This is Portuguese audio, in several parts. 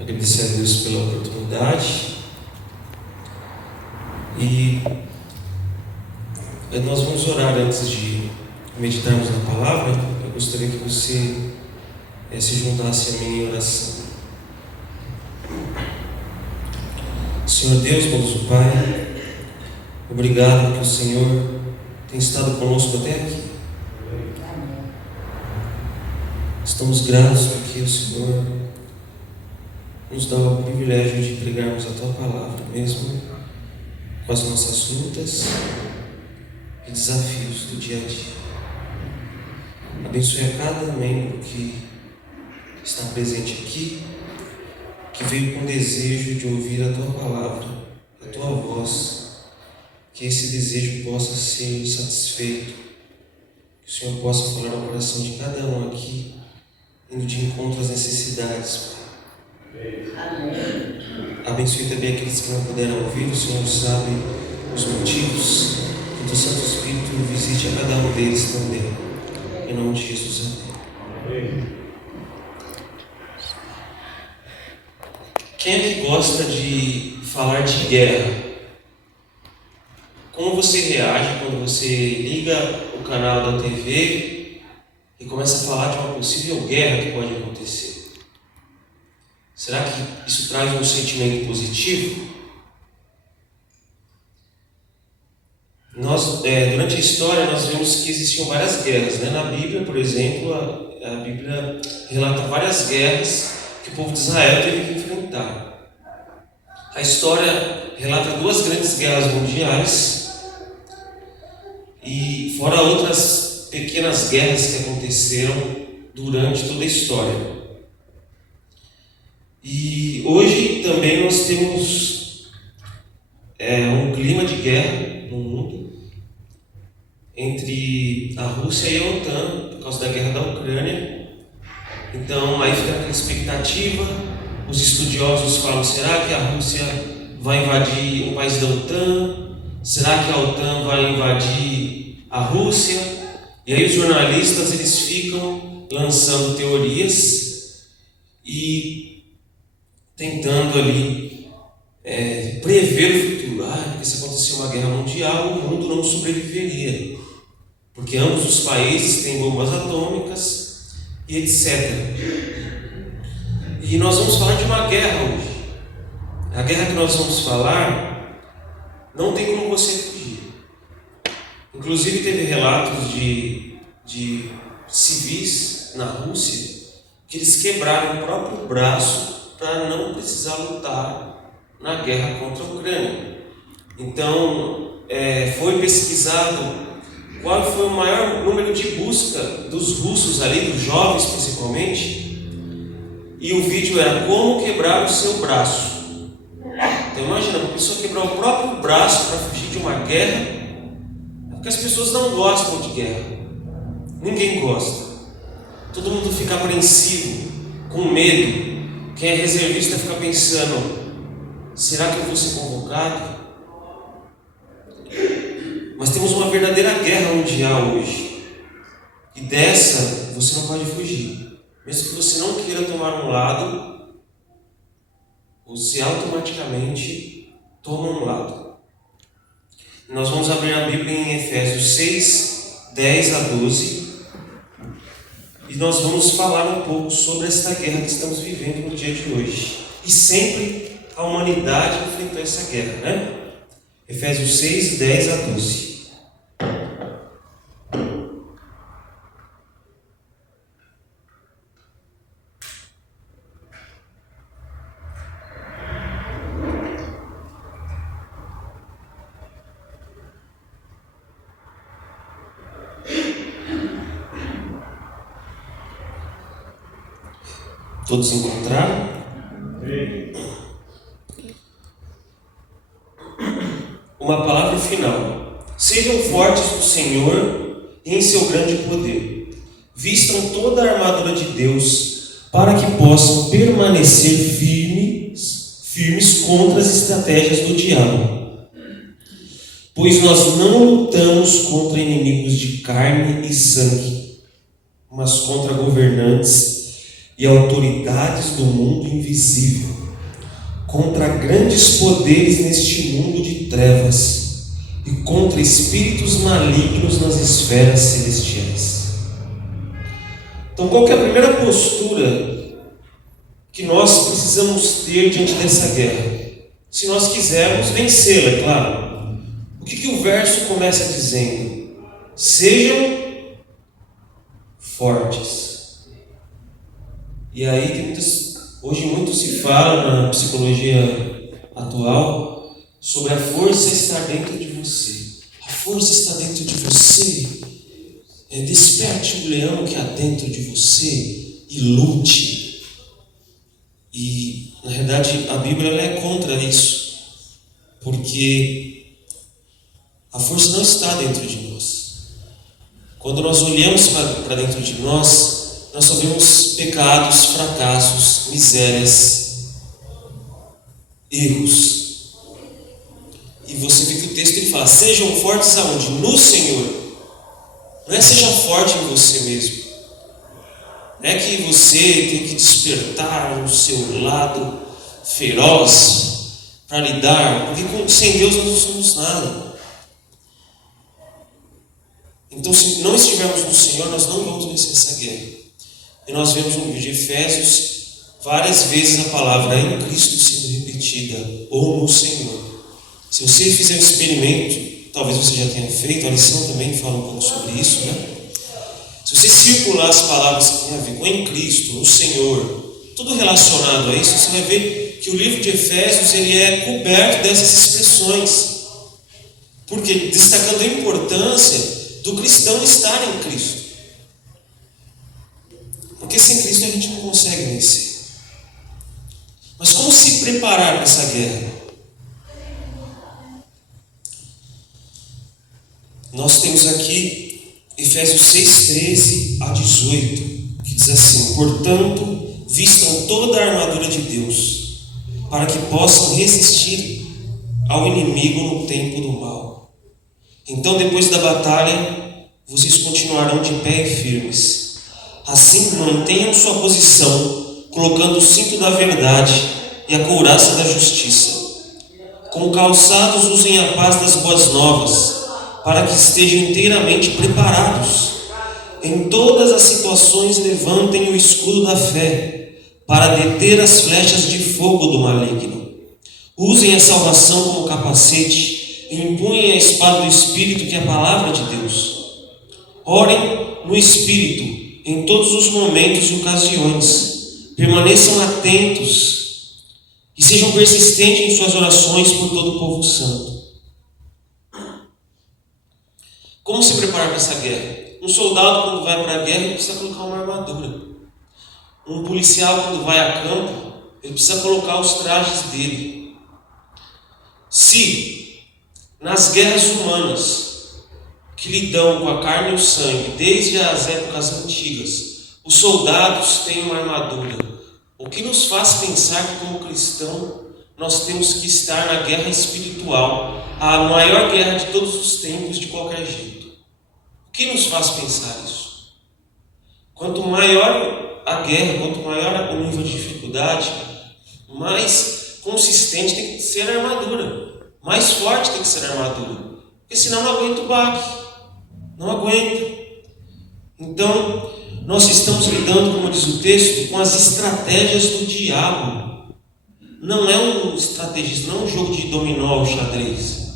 Agradecer a Deus pela oportunidade e nós vamos orar antes de meditarmos na palavra. Eu gostaria que você se juntasse a mim em oração. Senhor Deus, bondoso Pai, obrigado porque o Senhor tem estado conosco até aqui. Estamos gratos porque o Senhor nos dá o privilégio de pregarmos a Tua palavra, mesmo com as nossas lutas e desafios do dia a dia. Abençoe a cada membro que está presente aqui, que veio com desejo de ouvir a Tua palavra, a Tua voz, que esse desejo possa ser satisfeito, que o Senhor possa falar ao coração de cada um aqui, indo de encontro às necessidades. Amém. Abençoe também aqueles que não puderam ouvir. O Senhor sabe os motivos. Que o Teu Santo Espírito visite a cada um deles também. Em nome de Jesus, amém. Quem é que gosta de falar de guerra? Como você reage quando você liga o canal da TV e começa a falar de uma possível guerra que pode acontecer? Será que isso traz um sentimento positivo? Durante a história, nós vemos que existiam várias guerras, né? Na Bíblia, por exemplo, a Bíblia relata várias guerras que o povo de Israel teve que enfrentar. A história relata 2 grandes guerras mundiais e fora outras pequenas guerras que aconteceram durante toda a história. E hoje também nós temos um clima de guerra no mundo entre a Rússia e a OTAN por causa da guerra da Ucrânia. Então aí fica aquela expectativa, os estudiosos falam: será que a Rússia vai invadir um país da OTAN? Será que a OTAN vai invadir a Rússia? E aí os jornalistas eles ficam lançando teorias e tentando ali prever o futuro. Porque se acontecer uma guerra mundial, o mundo não sobreviveria, porque ambos os países têm bombas atômicas e etc. E nós vamos falar de uma guerra hoje. A guerra que nós vamos falar não tem como você fugir. Inclusive teve relatos de civis na Rússia que eles quebraram o próprio braço para não precisar lutar na guerra contra a Ucrânia. Então, foi pesquisado qual foi o maior número de busca dos russos ali, dos jovens principalmente, e o vídeo era como quebrar o seu braço. Então imagina, uma pessoa quebrar o próprio braço para fugir de uma guerra, porque as pessoas não gostam de guerra. Ninguém gosta. Todo mundo fica apreensivo, com medo. Quem é reservista fica pensando: será que eu vou ser convocado? Mas temos uma verdadeira guerra mundial hoje. E dessa você não pode fugir. Mesmo que você não queira tomar um lado, você automaticamente toma um lado. Nós vamos abrir a Bíblia em Efésios 6, 10 a 12. E nós vamos falar um pouco sobre esta guerra que estamos vivendo no dia de hoje. E sempre a humanidade enfrentou essa guerra, né? Efésios 6, 10 a 12. Todos encontraram? Uma palavra final. Sejam fortes no Senhor e em seu grande poder. Vistam toda a armadura de Deus para que possam permanecer firmes contra as estratégias do diabo. Pois nós não lutamos contra inimigos de carne e sangue, mas contra governantes e autoridades do mundo invisível, contra grandes poderes neste mundo de trevas e contra espíritos malignos nas esferas celestiais. Então, qual que é a primeira postura que nós precisamos ter diante dessa guerra? Se nós quisermos vencê-la, é claro. O que o verso começa dizendo? Sejam fortes. E aí hoje muito se fala na psicologia atual sobre a força estar dentro de você. A força está dentro de você. Desperte o leão que há dentro de você e lute. E na verdade a Bíblia ela é contra isso, porque a força não está dentro de nós. Quando nós olhamos para dentro de nós, nós só vemos pecados, fracassos, misérias, erros. E você vê que o texto ele fala: sejam fortes aonde? No Senhor. Não é seja forte em você mesmo. Não é que você tem que despertar o seu lado feroz para lidar, porque sem Deus nós não somos nada. Então, se não estivermos no Senhor, nós não vamos vencer essa guerra. E nós vemos no livro de Efésios várias vezes a palavra em Cristo sendo repetida, ou no Senhor. Se você fizer um experimento, talvez você já tenha feito, a lição também fala um pouco sobre isso, né? Se você circular as palavras que tem a ver com em Cristo, no Senhor, tudo relacionado a isso, você vai ver que o livro de Efésios ele é coberto dessas expressões. Porque destacando a importância do cristão estar em Cristo. Porque sem Cristo a gente não consegue vencer. Mas como se preparar para essa guerra? Nós temos aqui Efésios 6:13 a 18, que diz assim: portanto, vistam toda a armadura de Deus, para que possam resistir ao inimigo no tempo do mal. Então, depois da batalha, vocês continuarão de pé e firmes. Assim, mantenham sua posição, colocando o cinto da verdade e a couraça da justiça. Como calçados, usem a paz das boas novas, para que estejam inteiramente preparados. Em todas as situações, levantem o escudo da fé, para deter as flechas de fogo do maligno. Usem a salvação como capacete e empunhem a espada do Espírito, que é a palavra de Deus. Orem no Espírito em todos os momentos e ocasiões. Permaneçam atentos e sejam persistentes em suas orações por todo o povo santo. Como se preparar para essa guerra? Um soldado, quando vai para a guerra, ele precisa colocar uma armadura. Um policial, quando vai a campo, ele precisa colocar os trajes dele. Se nas guerras humanas que lidam com a carne e o sangue, desde as épocas antigas, os soldados têm uma armadura, o que nos faz pensar que, como cristão, nós temos que estar na guerra espiritual, a maior guerra de todos os tempos, de qualquer jeito? O que nos faz pensar isso? Quanto maior a guerra, quanto maior o nível de dificuldade, mais consistente tem que ser a armadura, mais forte tem que ser a armadura, porque senão não aguenta o baque, não aguenta. Então, nós estamos lidando, como diz o texto, com as estratégias do diabo. Não é um estrategista, não é um jogo de dominó ou xadrez.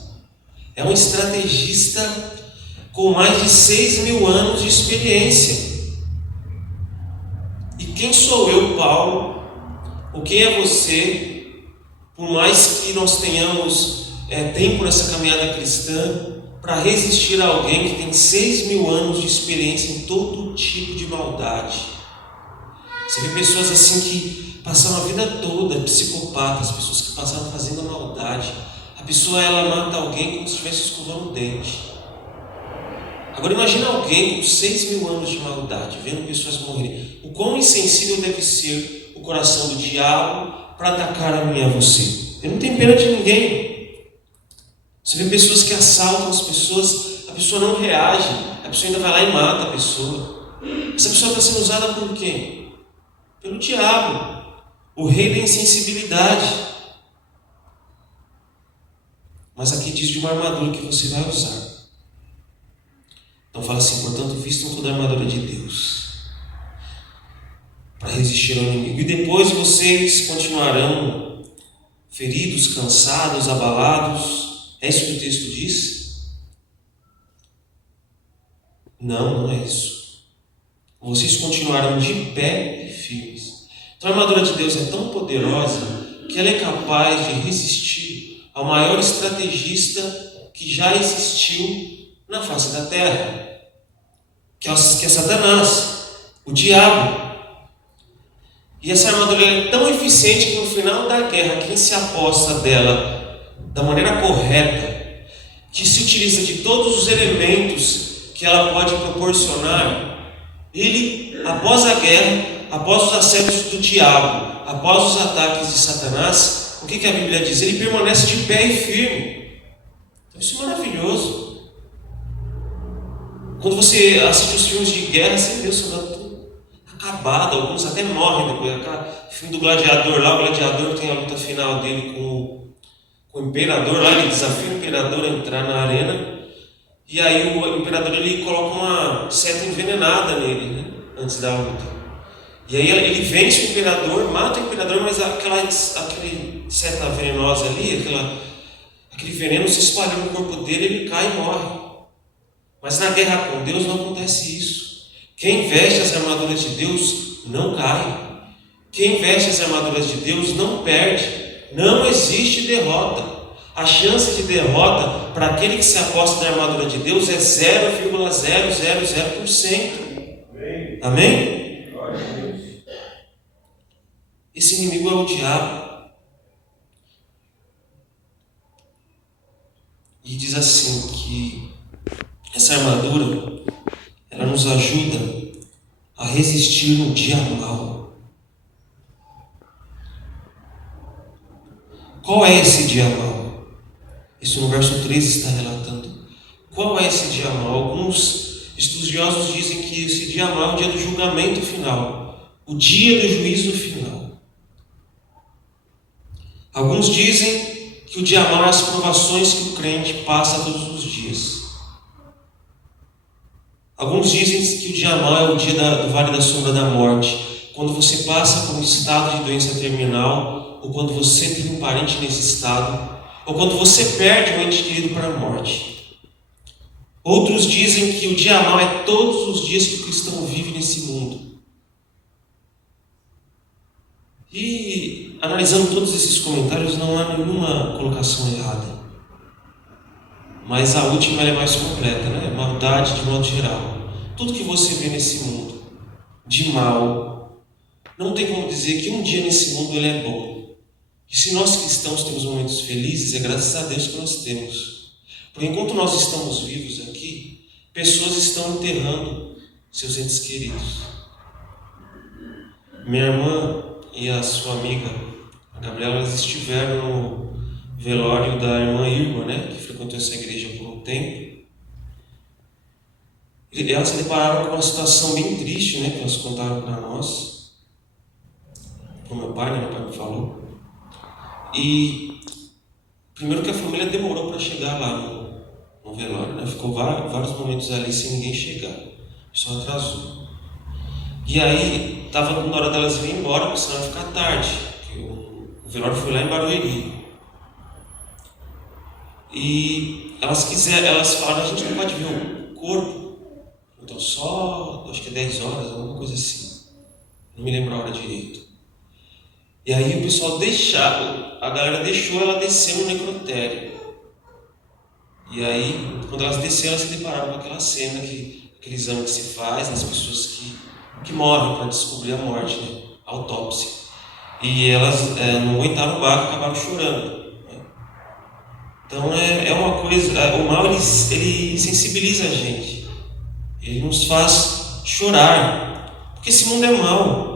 É um estrategista com mais de 6.000 anos de experiência. E quem sou eu, Paulo? Ou quem é você? Por mais que nós tenhamos tempo nessa caminhada cristã, para resistir a alguém que tem 6.000 anos de experiência em todo tipo de maldade. Você vê pessoas assim que passaram a vida toda, psicopatas, pessoas que passaram fazendo maldade. A pessoa ela mata alguém como se estivesse escovando o dente. Agora imagina alguém com 6.000 anos de maldade, vendo pessoas morrerem. O quão insensível deve ser o coração do diabo para atacar a mim e a você. Ele não tem pena de ninguém. Você vê pessoas que assaltam as pessoas, a pessoa não reage, a pessoa ainda vai lá e mata a pessoa. Essa pessoa está sendo usada por quem? Pelo diabo, o rei da insensibilidade. Mas aqui diz de uma armadura que você vai usar. Então fala assim: portanto, vistam toda a armadura de Deus para resistir ao inimigo. E depois vocês continuarão feridos, cansados, abalados. É isso que o texto diz? Não, não é isso. Vocês continuarão de pé e firmes. Então a armadura de Deus é tão poderosa que ela é capaz de resistir ao maior estrategista que já existiu na face da terra, que é Satanás, o diabo. E essa armadura é tão eficiente que no final da guerra, quem se aposta dela da maneira correta, que se utiliza de todos os elementos que ela pode proporcionar, ele, após a guerra, após os assédios do diabo, após os ataques de Satanás, o que a Bíblia diz? Ele permanece de pé e firme. Então isso é maravilhoso. Quando você assiste os filmes de guerra, você vê o soldado todo acabado, alguns até morrem depois. O filme do Gladiador lá, o Gladiador tem a luta final dele com o Imperador lá, ele desafia o Imperador a entrar na arena, e aí o Imperador ele coloca uma seta envenenada nele, né, antes da luta. E aí ele vence o Imperador, mata o Imperador, mas aquele seta venenosa ali, aquele veneno se espalhou no corpo dele, ele cai e morre. Mas na guerra com Deus não acontece isso. Quem veste as armaduras de Deus não cai. Quem veste as armaduras de Deus não perde. Não existe derrota. A chance de derrota para aquele que se aposta na armadura de Deus é 0,000%. Amém? Esse inimigo é o diabo. E diz assim que essa armadura, ela nos ajuda a resistir no dia mau. Qual é esse dia mau? Isso no verso 13 está relatando. Qual é esse dia mau? Alguns estudiosos dizem que esse dia mau é o dia do julgamento final, o dia do juízo final. Alguns dizem que o dia mau é as provações que o crente passa todos os dias. Alguns dizem que o dia mau é o dia do vale da sombra da morte, quando você passa por um estado de doença terminal, ou quando você tem um parente nesse estado, ou quando você perde um ente querido para a morte. Outros dizem que o dia mau é todos os dias que o cristão vive nesse mundo. E analisando todos esses comentários, não há nenhuma colocação errada. Mas a última é mais completa, né? Maldade de modo geral. Tudo que você vê nesse mundo de mal, não tem como dizer que um dia nesse mundo ele é bom. E se nós cristãos temos momentos felizes, é graças a Deus que nós temos. Porque enquanto nós estamos vivos aqui, pessoas estão enterrando seus entes queridos. Minha irmã e a sua amiga, a Gabriela, elas estiveram no velório da irmã Irma, né, que frequentou essa igreja por um tempo. E elas se depararam com uma situação bem triste, né, que elas contaram para nós, para o meu pai me falou. E primeiro que a família demorou para chegar lá no velório, né, ficou vários momentos ali sem ninguém chegar, só atrasou. E aí estava na hora delas irem embora, porque senão ia ficar tarde, porque o velório foi lá em Barueri. E elas falaram: a gente não pode ver o corpo, então só, acho que é 10 horas, alguma coisa assim, não me lembro a hora direito. E aí o pessoal a galera deixou ela descer no necrotério. E aí, quando elas desceram, elas se depararam com aquela cena, aquele exame que se faz nas pessoas que morrem para descobrir a morte, né? A autópsia. E elas não aguentaram o barco e acabaram chorando. Então é uma coisa, o mal ele sensibiliza a gente, ele nos faz chorar, porque esse mundo é mau.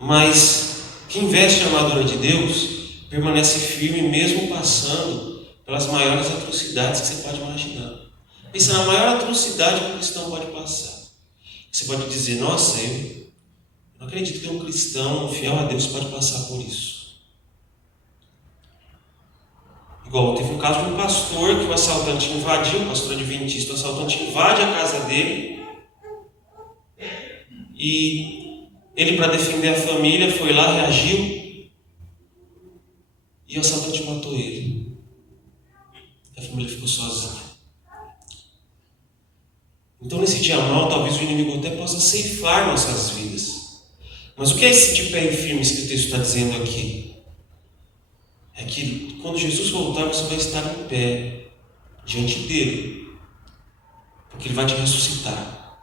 Mas quem veste a armadura de Deus permanece firme mesmo passando pelas maiores atrocidades que você pode imaginar. Pensa na maior atrocidade que o cristão pode passar. Você pode dizer: nossa, Eu não acredito que um cristão fiel a Deus pode passar por isso. Igual, teve um caso de um pastor que o assaltante invadiu, o pastor adventista, o assaltante invade a casa dele e ele, para defender a família, foi lá, reagiu e o assaltante matou ele. A família ficou sozinha. Então, nesse dia mal, talvez o inimigo até possa ceifar nossas vidas. Mas o que é esse de pé e firmes que o texto está dizendo aqui? É que quando Jesus voltar, você vai estar em pé diante dele, porque ele vai te ressuscitar.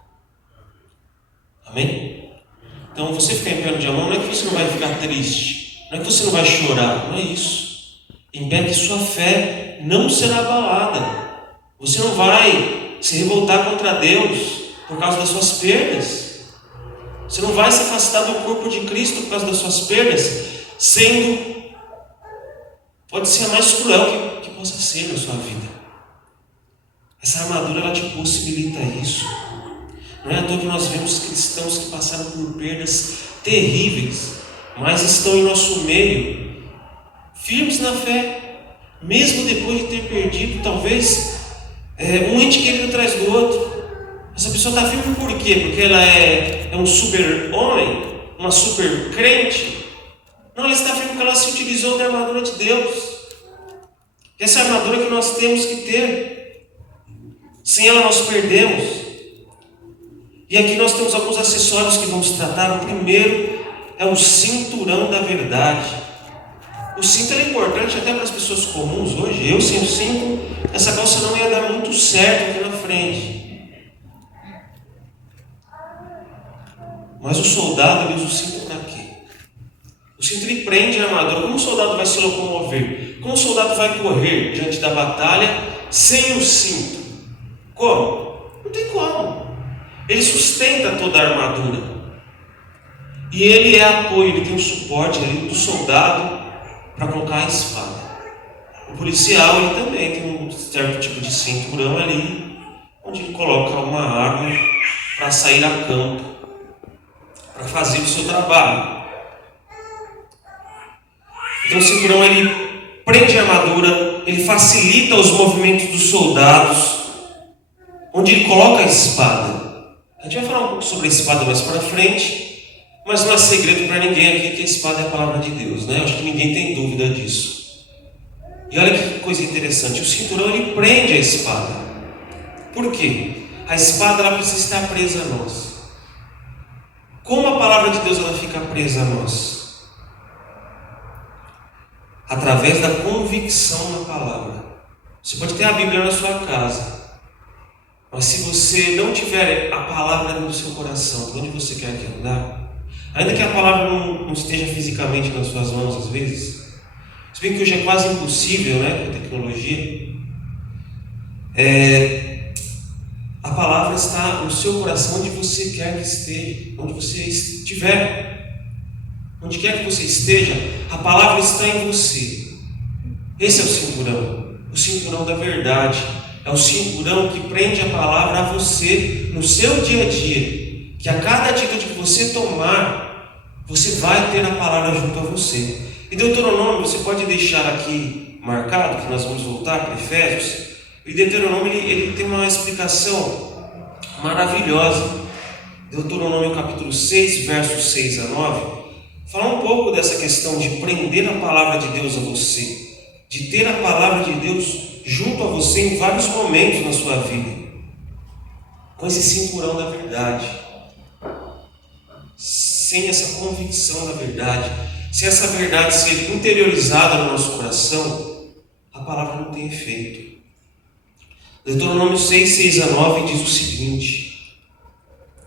Amém? Então, você ficar em pé no dia mal, não é que você não vai ficar triste, não é que você não vai chorar, não é isso. Em pé que sua fé não será abalada. Você não vai se revoltar contra Deus por causa das suas perdas. Você não vai se afastar do corpo de Cristo por causa das suas perdas, sendo, pode ser a mais cruel que possa ser na sua vida. Essa armadura, ela te possibilita isso. Não é à toa que nós vemos cristãos que passaram por perdas terríveis, mas estão em nosso meio, firmes na fé, mesmo depois de ter perdido talvez um ente querido atrás do outro. Essa pessoa está firme por quê? Porque ela é um super homem, uma super crente? Não, ela está firme porque ela se utilizou da armadura de Deus. Essa armadura que nós temos que ter. Sem ela nós perdemos. E aqui nós temos alguns acessórios que vamos tratar. O primeiro é o cinturão da verdade. O cinto é importante até para as pessoas comuns hoje. Eu sem o cinto, essa calça não ia dar muito certo aqui na frente. Mas o soldado, ele usa o cinto para quê? O cinto, ele prende a armadura. Como o soldado vai se locomover? Como o soldado vai correr diante da batalha sem o cinto? Como? Não tem como. Ele sustenta toda a armadura. E ele é apoio, ele tem um suporte ali do soldado para colocar a espada. O policial, ele também tem um certo tipo de cinturão ali, onde ele coloca uma arma para sair a campo, para fazer o seu trabalho. Então o cinturão, ele prende a armadura, ele facilita os movimentos dos soldados, onde ele coloca a espada. A gente vai falar um pouco sobre a espada mais para frente, mas não é segredo para ninguém aqui que a espada é a palavra de Deus, né? Eu acho que ninguém tem dúvida disso. E olha que coisa interessante, o cinturão, ele prende a espada. Por quê? A espada, ela precisa estar presa a nós. Como a palavra de Deus, ela fica presa a nós? Através da convicção na palavra. Você pode ter a Bíblia na sua casa, mas se você não tiver a palavra no seu coração, por onde você quer que andar, ainda que a palavra não esteja fisicamente nas suas mãos às vezes, se bem que hoje é quase impossível, né, com a tecnologia, a palavra está no seu coração, onde você quer que esteja, onde você estiver, onde quer que você esteja, a palavra está em você. Esse é o cinturão da verdade. É o cinturão que prende a palavra a você no seu dia a dia, que a cada atitude que você tomar, você vai ter a palavra junto a você. E Deuteronômio, você pode deixar aqui marcado, que nós vamos voltar para Efésios. E Deuteronômio, ele tem uma explicação maravilhosa. Deuteronômio capítulo 6, versos 6 a 9, fala um pouco dessa questão de prender a palavra de Deus a você, de ter a palavra de Deus junto a você em vários momentos na sua vida, com esse cinturão da verdade. Sem essa convicção da verdade, sem essa verdade ser interiorizada no nosso coração, a palavra não tem efeito. Deuteronômio 6, 6 a 9 diz o seguinte,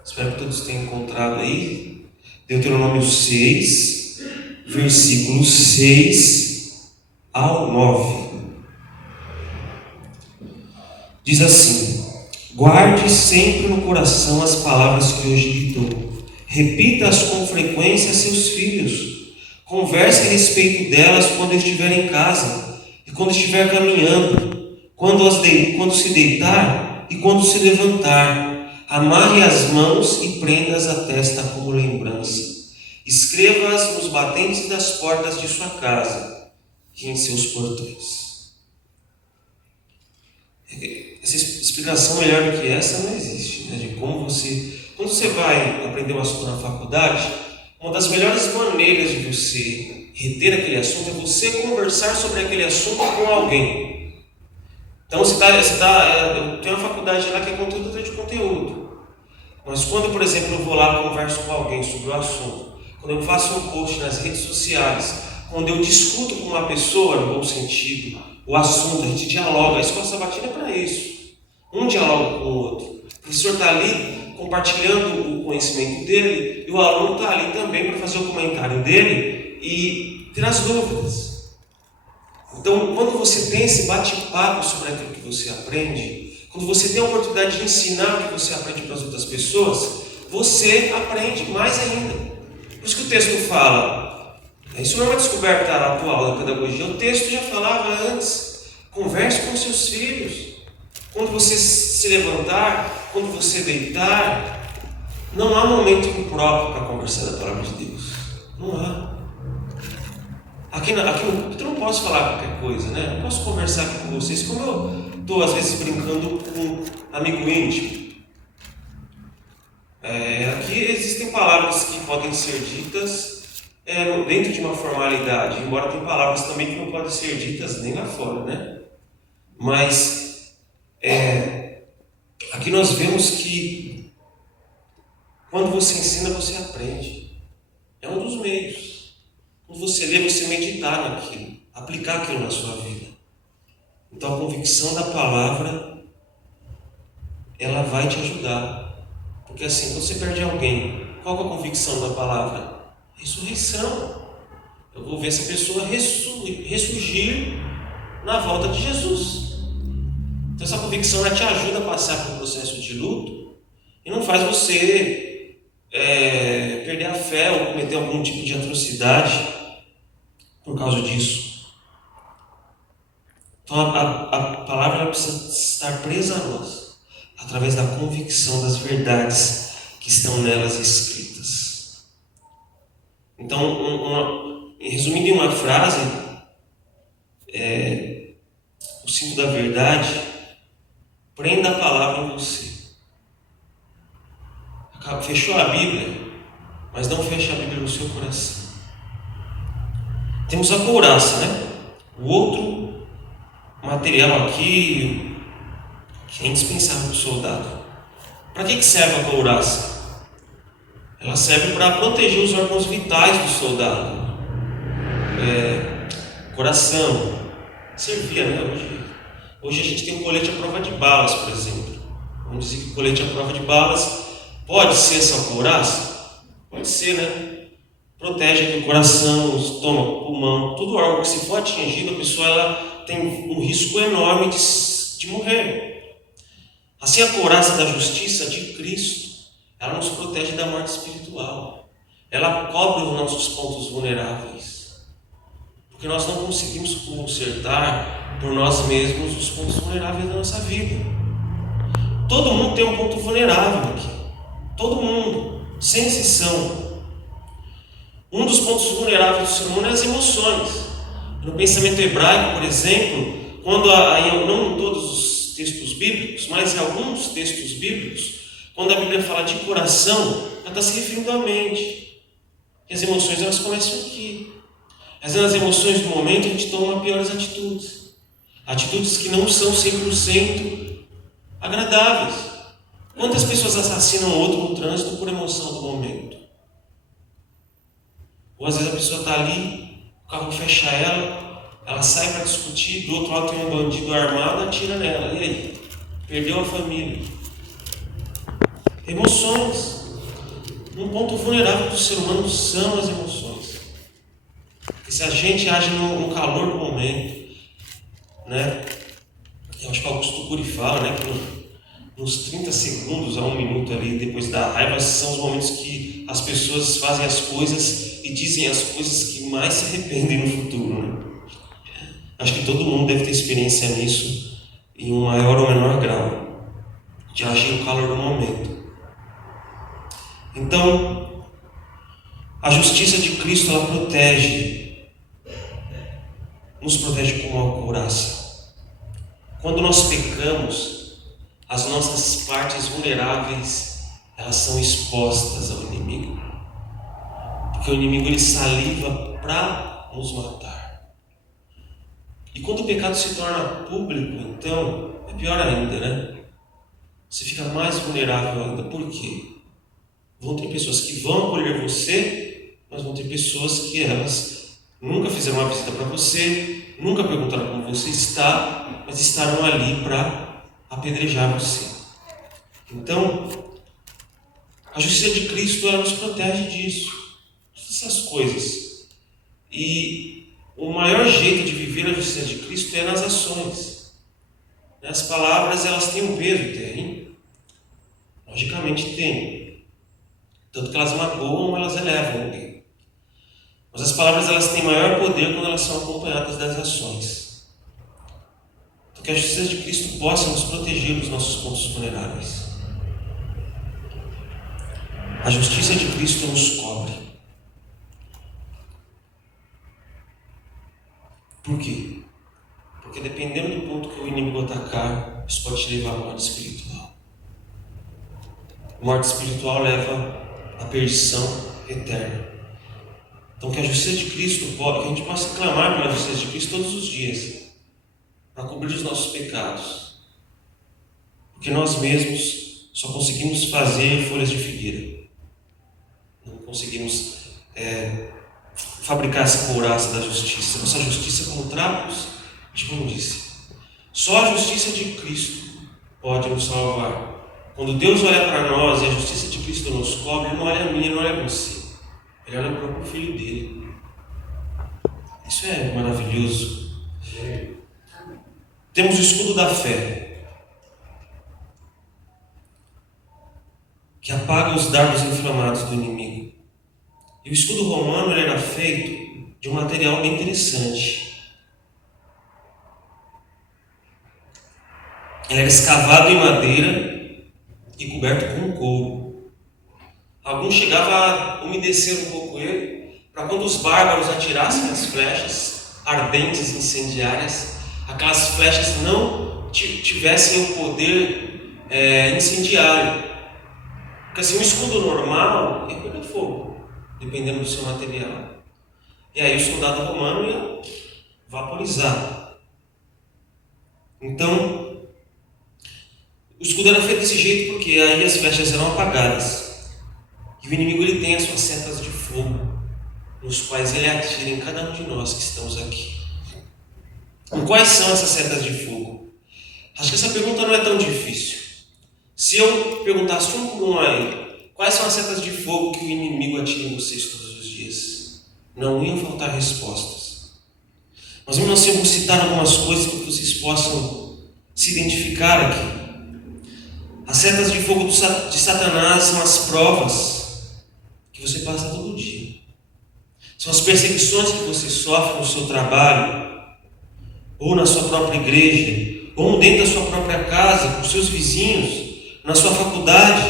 espero que todos tenham encontrado aí, Deuteronômio 6, versículos 6 ao 9. Diz assim: guarde sempre no coração as palavras que hoje lhe dou. Repita-as com frequência a seus filhos. Converse a respeito delas quando estiver em casa e quando estiver caminhando, quando se deitar e quando se levantar. Amarre as mãos e prenda-as à testa como lembrança. Escreva-as nos batentes das portas de sua casa e em seus portões. Essa explicação melhor do que essa não existe, né? De como você... Quando você vai aprender um assunto na faculdade, uma das melhores maneiras de você reter aquele assunto é você conversar sobre aquele assunto com alguém. Então, eu tenho uma faculdade lá que é conteúdo atrás de conteúdo. Mas quando, por exemplo, eu vou lá e converso com alguém sobre o assunto, quando eu faço um post nas redes sociais, quando eu discuto com uma pessoa, no bom sentido, o assunto, a gente dialoga. A escola sabatina é para isso. Um dialoga com o outro. O professor está ali compartilhando o conhecimento dele e o aluno está ali também para fazer o comentário dele e ter as dúvidas. Então, quando você tem esse bate-papo sobre aquilo que você aprende, quando você tem a oportunidade de ensinar o que você aprende para as outras pessoas, você aprende mais ainda. Por isso que o texto fala, isso não é uma descoberta atual da pedagogia, o texto já falava antes, converse com seus filhos. Quando você se levantar, quando você deitar, não há momento impróprio para conversar da palavra de Deus. Não há. Aqui no púlpito eu não posso falar qualquer coisa, né? Eu não posso conversar aqui com vocês, como eu estou às vezes brincando com um amigo íntimo. Aqui existem palavras que podem ser ditas dentro de uma formalidade, embora tem palavras também que não podem ser ditas nem lá fora, né? Mas aqui nós vemos que quando você ensina, você aprende. É um dos meios. Quando você lê, você meditar naquilo, aplicar aquilo na sua vida. Então a convicção da palavra, ela vai te ajudar. Porque assim, quando você perde alguém, qual é a convicção da palavra? Ressurreição. Eu vou ver essa pessoa ressurgir na volta de Jesus. Então essa convicção ela te ajuda a passar por um processo de luto e não faz você perder a fé ou cometer algum tipo de atrocidade por causa disso. Então a palavra ela precisa estar presa a nós através da convicção das verdades que estão nelas escritas. Então, resumindo em uma frase, o cinto da verdade, prenda a palavra em você. Fechou a Bíblia, mas não feche a Bíblia no seu coração. Temos a couraça, né? O outro material aqui que é indispensável para o soldado. Para que serve a couraça? Ela serve para proteger os órgãos vitais do soldado. Coração. Servia, né? Hoje a gente tem um colete à prova de balas, por exemplo. Vamos dizer que o colete à prova de balas pode ser essa couraça? Pode ser, né? Protege aqui o coração, o estômago, o pulmão, todo órgão que se for atingido, a pessoa ela tem um risco enorme de morrer. Assim, a couraça da justiça de Cristo, ela nos protege da morte espiritual. Ela cobre os nossos pontos vulneráveis. Porque nós não conseguimos consertar por nós mesmos os pontos vulneráveis da nossa vida. Todo mundo tem um ponto vulnerável aqui. Todo mundo, sem exceção. Um dos pontos vulneráveis do ser humano é as emoções. No pensamento hebraico, por exemplo, quando não em todos os textos bíblicos, mas em alguns textos bíblicos, quando a Bíblia fala de coração, ela está se referindo à mente. E as emoções elas começam aqui. Às vezes nas emoções do momento a gente toma piores atitudes. Atitudes que não são 100% agradáveis. Quantas pessoas assassinam o outro no trânsito por emoção do momento? Ou às vezes a pessoa está ali, o carro fecha ela sai para discutir, do outro lado tem um bandido armado, atira nela. E aí? Perdeu a família. Emoções. Um ponto vulnerável do ser humano são as emoções. Porque se a gente age no calor do momento, né? Eu acho que Augusto Cury fala, né? Que nos 30 segundos a 1 minuto ali depois da raiva são os momentos que as pessoas fazem as coisas e dizem as coisas que mais se arrependem no futuro, né? Acho que todo mundo deve ter experiência nisso em um maior ou menor grau, de agir no calor do momento. Então, A justiça de Cristo, ela protege, nos protege como uma couraça. Quando nós pecamos, as nossas partes vulneráveis, elas são expostas ao inimigo. Porque o inimigo, ele saliva para nos matar. E quando o pecado se torna público, então, é pior ainda, né? Você fica mais vulnerável ainda. Por quê? Vão ter pessoas que vão acolher você, mas vão ter pessoas que elas nunca fizeram uma visita para você, nunca perguntaram como você está, mas estarão ali para apedrejar você. Então, a justiça de Cristo, ela nos protege disso, dessas coisas. E o maior jeito de viver a justiça de Cristo é nas ações. As palavras, elas têm um peso, tem. Logicamente tem. Tanto que elas magoam, elas elevam alguém. Mas as palavras, elas têm maior poder quando elas são acompanhadas das ações. Então que a justiça de Cristo possa nos proteger dos nossos pontos vulneráveis. A justiça de Cristo nos cobre. Por quê? Porque dependendo do ponto que o inimigo atacar, isso pode te levar à morte espiritual. Morte espiritual leva à perdição eterna. Então que a justiça de Cristo, que a gente possa clamar pela justiça de Cristo todos os dias, para cobrir os nossos pecados. Porque nós mesmos só conseguimos fazer folhas de figueira. Não conseguimos fabricar essa couraça da justiça. Nossa justiça como trapos de imundícia. Só a justiça de Cristo pode nos salvar. Quando Deus olha para nós e a justiça de Cristo nos cobre, Ele não olha a mim, Ele não olha a você. Ele olha para o próprio Filho dele. Isso é maravilhoso. Temos o escudo da fé, que apaga os dardos inflamados do inimigo. E o escudo romano, ele era feito de um material bem interessante. Ele era escavado em madeira e coberto com couro. Alguns chegavam a umedecer um pouco ele, para quando os bárbaros atirassem as flechas ardentes, incendiárias, aquelas flechas não tivessem o poder incendiário. Porque assim, um escudo normal ia pegar fogo, dependendo do seu material. E aí o soldado romano ia vaporizar. Então, o escudo era feito desse jeito porque aí as flechas eram apagadas. E o inimigo, ele tem as suas setas de fogo, nos quais ele atira em cada um de nós que estamos aqui. E quais são essas setas de fogo? Acho que essa pergunta não é tão difícil. Se eu perguntasse um por um aí, quais são as setas de fogo que o inimigo atira em vocês todos os dias? Não iam faltar respostas. Mas mesmo assim eu vou citar algumas coisas para que vocês possam se identificar aqui. As setas de fogo de Satanás são as provas que você passa todo dia. São as perseguições que você sofre no seu trabalho, ou na sua própria igreja, ou dentro da sua própria casa, com seus vizinhos, na sua faculdade.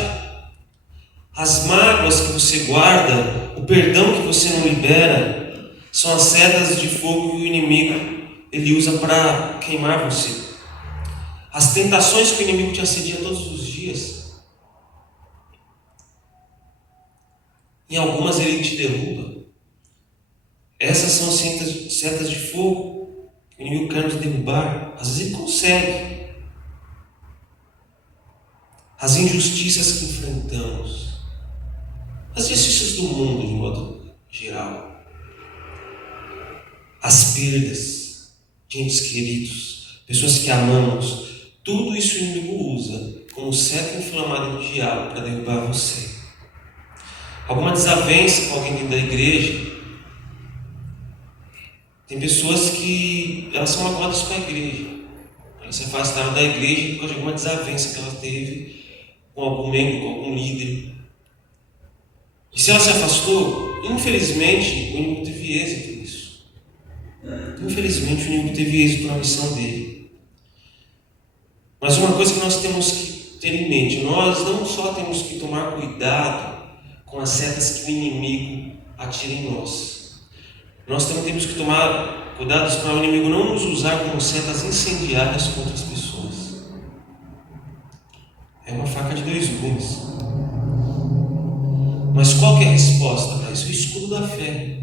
As mágoas que você guarda, o perdão que você não libera, são as setas de fogo que o inimigo ele usa para queimar você. As tentações que o inimigo te assedia todos os dias, em algumas ele te derruba. Essas são as setas de fogo que o inimigo quer nos derrubar. Às vezes ele consegue. As injustiças que enfrentamos, as injustiças do mundo de modo geral, as perdas de entes queridos, pessoas que amamos, tudo isso o inimigo usa como seta inflamada do diabo para derrubar você. Alguma desavença com alguém dentro da igreja. Tem pessoas que elas são magoadas com a igreja. Elas se afastaram da igreja por causa de alguma desavença que ela teve com algum membro, com algum líder. E se ela se afastou, infelizmente o inimigo teve êxito nisso. Infelizmente o inimigo teve êxito na missão dele. Mas uma coisa que nós temos que ter em mente, nós não só temos que tomar cuidado com as setas que o inimigo atira em nós. Nós também temos que tomar cuidados para o inimigo não nos usar como setas incendiárias contra as pessoas. É uma faca de dois gumes. Mas qual que é a resposta para isso? O escudo da fé.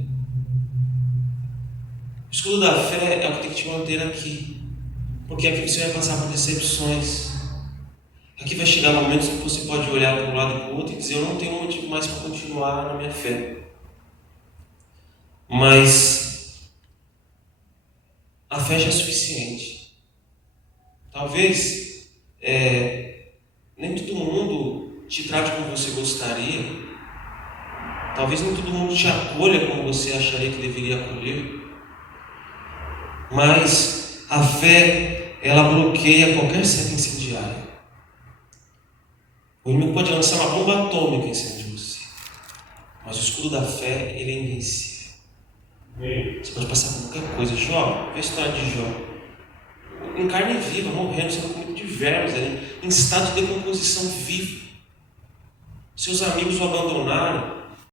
O escudo da fé é o que tem que te manter aqui. Porque aqui você vai passar por decepções. Aqui vai chegar momentos que você pode olhar para um lado e para o outro e dizer: eu não tenho motivo mais para continuar na minha fé. Mas a fé já é suficiente. Talvez nem todo mundo te trate como você gostaria. Talvez nem todo mundo te acolha como você acharia que deveria acolher. Mas a fé, ela bloqueia qualquer seta incendiária. O inimigo pode lançar uma bomba atômica em cima de você. Mas o escudo da fé, ele é invencível. Você pode passar por qualquer coisa. Jó, vê a história de Jó. Em carne viva, morrendo, sendo comido de vermes, em estado de decomposição vivo. Seus amigos o abandonaram.